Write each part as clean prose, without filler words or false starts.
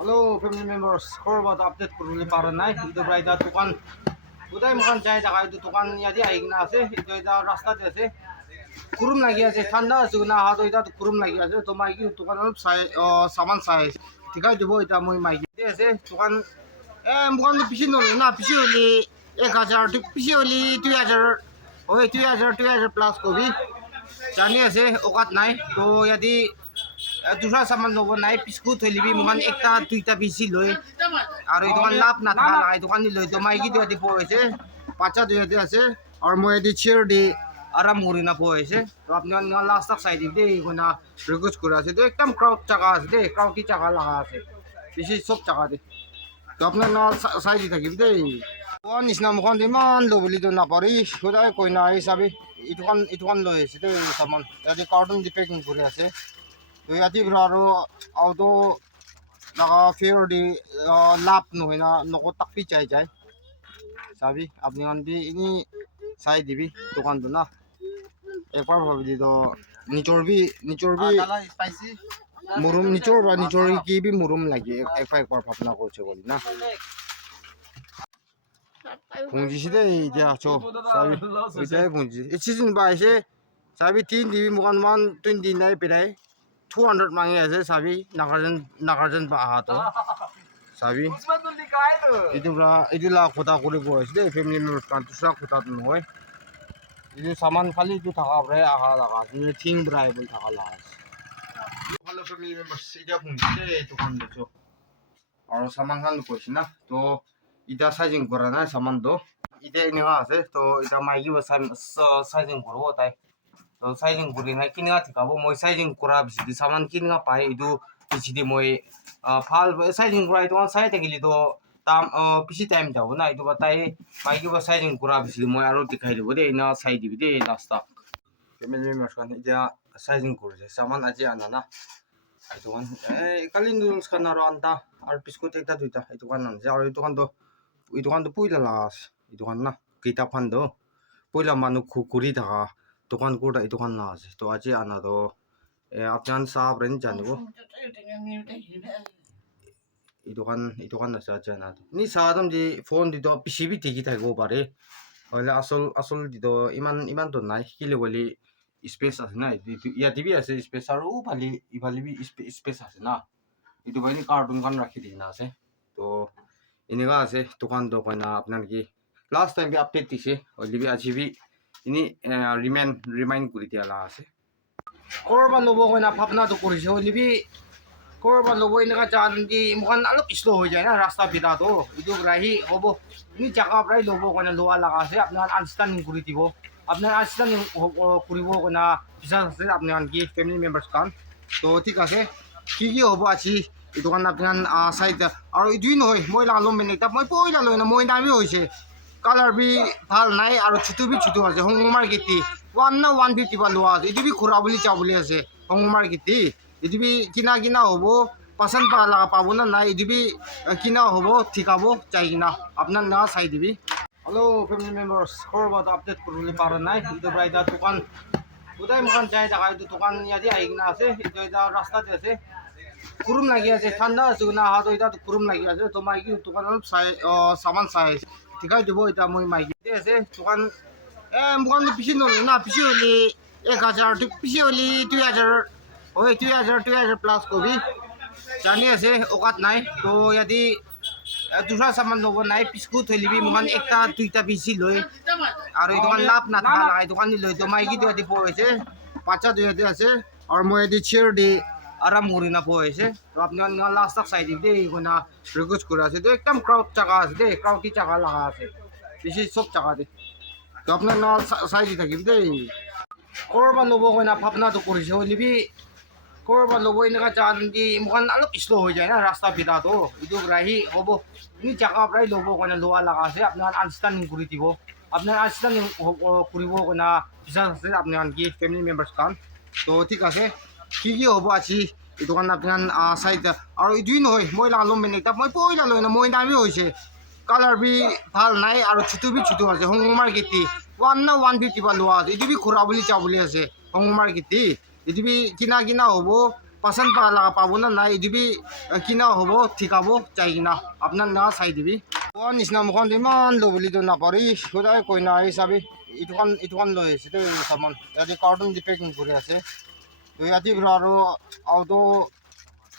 Halo family members, korban update kuruli para nai. Itu berada tukan. Udah makan cai dah itu tukan ya dia aing nase. Itu itu rasta dia se. Kurum lagi aja. Thanda sugna hado itu kurum lagi aja. To mai itu tukan alup sai saman sai. Tiga itu itu moi mai dia se. Tukan bukan tu pisin dulu na pisin oli 1000 tu pisin oli 2000. Oh 2000 plus kobi. Jani আছে ওকাত নাই তো ইয়াদি দুসরা সামান লব নাই biscuit হইলিবি মুখান একটা দুইটা বেশি লই আর এই দোকান লাভ না থাকা এই দোকান লই তো মাইকি তো ইয়াদি পড়েছে বাচ্চা দুইয়াতে আছে আর মই ইয়াদি চেয়ার দি আরাম করি না পড়েছে তো আপনি লাস্ট তক চাই দিবি দেই কোনা রিকোয়েস্ট করে আছে তো একদম ক্রাউড জায়গা আছে দেই ক্রাউডি জায়গা লাগা আছে বেশি সব জায়গা দে তো আপনার চাই দি থাকিবি দেই নিচিনা মুখন ইমান ল'বলি নাপাৰি সদায় কইনা হিচাপে ইটোখন লৈ আহিছে দেই চামান ইয়াতে কাৰ্টুন দি পেকিং কৰি আছে তো ইয়াতে আৰু আউটো লগা ফেয়াৰ দি লাভ নহয় না নকো তাকপি চাই যায় চাবি আপনি দি ইনি চাই দিবি দোকানটো না একবাৰ ভাবি দি তো নিজৰ বি মুৰুম নিজৰ কি বি মুৰুম লাগে একবাৰ ভাবনা কৰিছে বুলি না 봉지 시대 이제 저 사비 이제 봉지 이 시즌 바이세 사비 틴 디비 무간만 29 베라이 200 망이 আছে 사비 나가전 바하도 사비 이들라 고다 고리 보이스 데 패밀리 멤버 간투사 고다 노이 이제 사만 खाली जो थाका ब्रे आहा लगा ये थिंग ब्राई बोल थाका लगा हेलो फैमिली मेंबर्स इजा 봉지 데 दुकान देखो और सामान खान कोइस ना तो इटा साइजिंग करा ना सामान दो इटे निगा আছে তো এটা মাইকি সাইজিং করব তাই তো সাইজিং করি না কিনা ঠিকাবো মই সাইজিং করা বিসি সামান কিনা পাই ইদু বিসি মই ফাল সাইজিং করা তো সাই থাকিলি তো তাম বিসি টাইম যাবো না ইদু তাই মাইকি সাইজিং করা বিসি মই আর দেখাই দেব দে না সাই দিবি দে লাস্ট ফ্যামিলি মেম্বারস কান এটা সাইজিং করছে সামান আছে আনা না এই দোকান কালিন নুডলস কান আর আনতা আর বিস্কুট একটা দুইটা এই দোকান আনছে আর এই দোকান তো পুইলা লাগাস এই দোকান না কিতাব খান তো পুইলা মানুষ ঘুরি থাকা দোকান কোটা এই দোকান না আছে তো আজি আনা তো আপনার সাহেব রেন জানিব এই দোকান আছে আজি আনা তো নি সাদম যে ফোন দিত পিসিবি টিকি থাকিব পাৰে হলে আসল দিত ইমান তো নাই কিলে বলি স্পেস আছে না ইয়াতে বি আছে স্পেস আর ইফালে বি স্পেস আছে না এইটো বাইনি কার্টুন কান রাখি দি না আছে তো এনেকা আছে দোকান তো কইনা আপনার কি লাস্ট টাইম বি আপডেট দিছে অলরেডি আজি বি ইনি রিমাইন্ড কৰি দিয়া লা আছে কৰবা লব কইনা ভাবনা তো কৰিছে অলরেডি কৰবা লব এনেকা জান কি মুখান অলপ স্লো হৈ যায় না রাস্তা বিদা তো ইটো রাহি হব নি জায়গা প্রায় লব কইনা লোৱা লাগা আছে আপনার আন্ডারস্ট্যান্ডিং কৰি দিব আপনার আন্ডারস্ট্যান্ডিং কৰিব কইনা বিশ্বাস আছে আপনার কি ফ্যামিলি মেম্বারস কান তো ঠিক আছে কি হব আজি এই দোকান আপনার সাইড আর দুই নহয় মই লালো মেনে তা মই পয়লা লই না মই দামি হইছে কালার বি ভাল নাই আর ছোট আছে হংমার গিতি 150 বা লোয়া আছে এদিবি খুরা বলি চা বলি আছে হংমার গিতি এদিবি কিনা হবো পছন্দ পাবো না নাই এদিবি কিনা হবো ঠিকাবো চাই কিনা আপনার না চাই দিবি হ্যালো ফ্যামিলি মেম্বারস করবা আপডেট করলি পারা নাই এটা ব্রাইদা দোকান উদয় মুখান চাই টাকা এটা দোকান ইয়াদি আইগনা আছে এটা রাস্তাতে আছে কুরুম লাগি আছে ঠান্ডা সগুনা হাতো এটা কুরুম লাগি আছে তো মাইকি দোকান অল্প সামান চাই ঠিকাই দিব এটা মই মাইকি আছে দোকান মুখান পিছি নলি না পিছি হলি 1000 পিছি হলি 2000 ওই 2000 প্লাস কবি জানি আছে ওকাত নাই তো ইয়াদি দুসরা সামান লব নাই বিস্কুট হইলিবি মুখান একটা দুইটা বেশি লই আর এই দোকান লাভ না থাকা এই দোকান লই তো মাইকি তো ইয়াদি পড়েছে বাচ্চা দুইয়াতে আছে আর মই ইয়াদি চেয়ার দি আরাম করি না পড়েছে তো আপনি লাস্ট তক চাই দিবি দেই কোনা রিকোয়েস্ট করে আছে তো একদম ক্রাউড জায়গা আছে দেই ক্রাউডি জায়গা লাগা আছে বেশি সব জায়গা দে তো আপনার চাই দি থাকিবি দেই করবা লব কইনা ভাবনা তো করিছে হইলিবি করবা লব এনেকা জান কি মুখান অলপ স্লো হৈ যায় না রাস্তা বিদা তো ইটো রাহি হব নি জায়গা প্রায় লব কইনা লোৱা লাগা আছে আপনার আন্ডারস্ট্যান্ডিং কৰি দিব আপনার আন্ডারস্ট্যান্ডিং কৰিব কইনা বিশ্বাস আছে আপনার কি ফ্যামিলি মেম্বারস কান তো ঠিক আছে কি হব আজি এই দোকান আপনার সাইড আর দুই নহয় মই লালো মেনে তা মই পয়লা লই না মই দামি হইছে কালার বি ভাল নাই আর ছোট আছে হংমার গিতি 150 বা লোয়া আছে এদিবি খুরা বলি চা বলি আছে হংমার গিতি এদিবি কিনা হবো পার্সেন্ট লাগা পাবো না না ইদিবি কিনা হবো ঠিক হবো চাই কিনা আপনার না চাই দিবি নিচিনা মুখন ইমান লো বুলি তো নাপাৰি সদায় কৈ না হিচাপে ইটোখন লৈ আহিছে দেই চামান ইয়াতে কাৰ্টুন দি পেকিং কৰি আছে তো ইয়াতে পৰা আৰু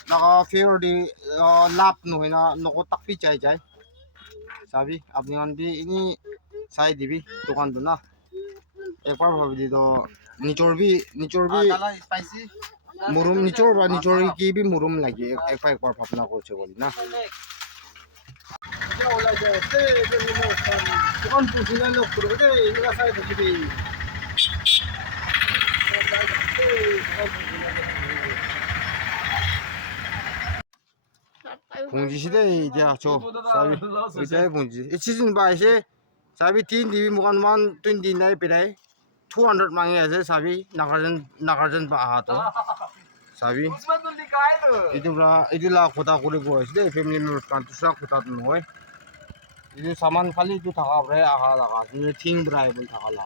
লাগা ফেয়াৰ দি লাভ নহয় না নকো তাকপি চাই যায় চাবি আপনি দি ইনি চাই দিবি দোকানটো না একবাৰ ভাবি তো নিজৰ বি মুৰুম নিজৰ কি বি মুৰুম লাগে একবাৰ ভাবনা কৰিছে বুলি না দোকান পুজিলে লগ কৰিব দেই এনেকুৱা চাই থাকিবি 봉지시 대 이제 저 사비 이제 봉지 이 시즌 바이세 사비 틴 디비 무간 129 비라이 200 망이 해서 사비 나가전 바하도 사비 이들라 고다 고리 보이시 대 패밀리 멤버스 간투사 고다 노이 이제 사만 칼리 또 다가 그래 아가다가 이 팅 드라이브 다가라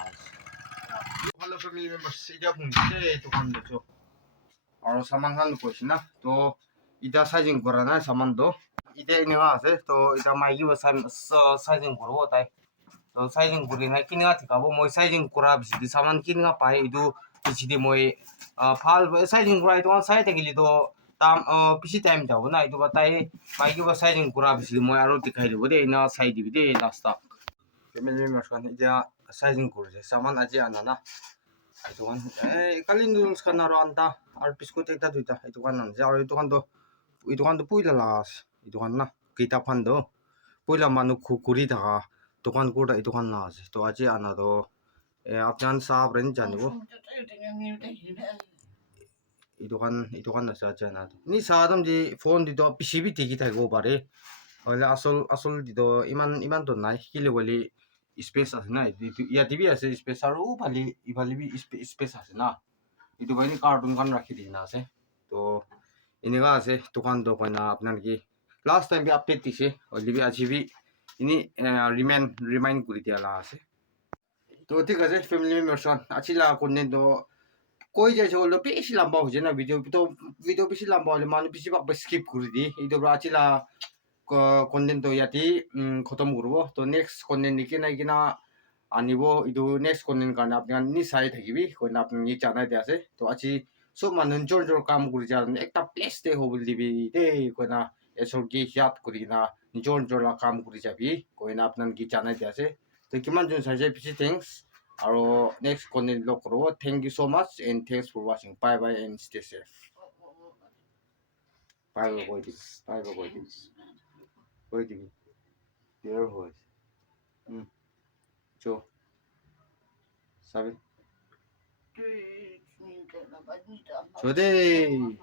할로 패밀리 멤버스 이제 봉지 대 도간도 আৰু সামান খান কৈছিনা তো ইটা সাইজিং কৰা নাই সামানটো ইটা এনেকুৱা আছে তো ইটা মাইকিব সাইজিং কৰিব তাই তো সাইজিং কৰি নাই কিনা ঠিকাব মই সাইজিং কৰা বিচি সামান কিনা পাই এইটো বিচি মই ভাল সাইজিং কৰা এইটো চাই থাকিলি তো পিছি টাইম যাব না এইটো তাই মাইকিব সাইজিং কৰা বিচি মই আৰু দেখাই দিব দেই না চাই দিবি দেই লাস্ট ফেমিলি মেম্বাৰ্স খান এতিয়া সাইজিং কৰিছে সামান আজি আনা না itu kan kalian dulu sekarang naruh anta arpisku kita tuh itu kan nanti itu kan tuh puila las itu kan nah kita kan tuh puila manu kukuri dah itu kan kuda itu kan las itu aja anak tuh apaan sah berencana bu itu kan nasi aja anak tuh ini saat di phone di tuh PCB kita go bare oleh asal di tuh iman tuh naik kilo kali space আছে না ইয়াতে B আছে space আৰু ইফালে B space আছে না এইটো বাইনি carton কান ৰাখি দি না আছে তো এনেকা আছে দোকানটো কইনা আপনার কি লাস্ট টাইম বি আপডেট দিছে অলরেডি আজি বি ইনি রিমাইন্ড করে দিয়া আছে তো ঠিক আছে ফ্যামিলি মেম্বারস আছিলা কন্টেন্ট তো কই যাইছে হলো বেশি লম্বা হচ্ছে না ভিডিও বেশি লম্বা হলে মানুষ বেশি স্কিপ করে দি এইটো আছিলা content to yati khotom kurbo to next content nikina ikina anibo idu next content karna apni ni sai thakibi koina apni ni channel de ase to achi so manun jor kam kuri jan ekta place te hobul dibi de koina esor ki hiat kuri na jor la kam kuri jabi koina apnan ki channel de ase to kiman jon sai pisi thanks aro next content log korbo thank you so much and thanks for watching bye bye and stay safe bye bye Waiting. Your voice. Cho. Sabi. Cho deh.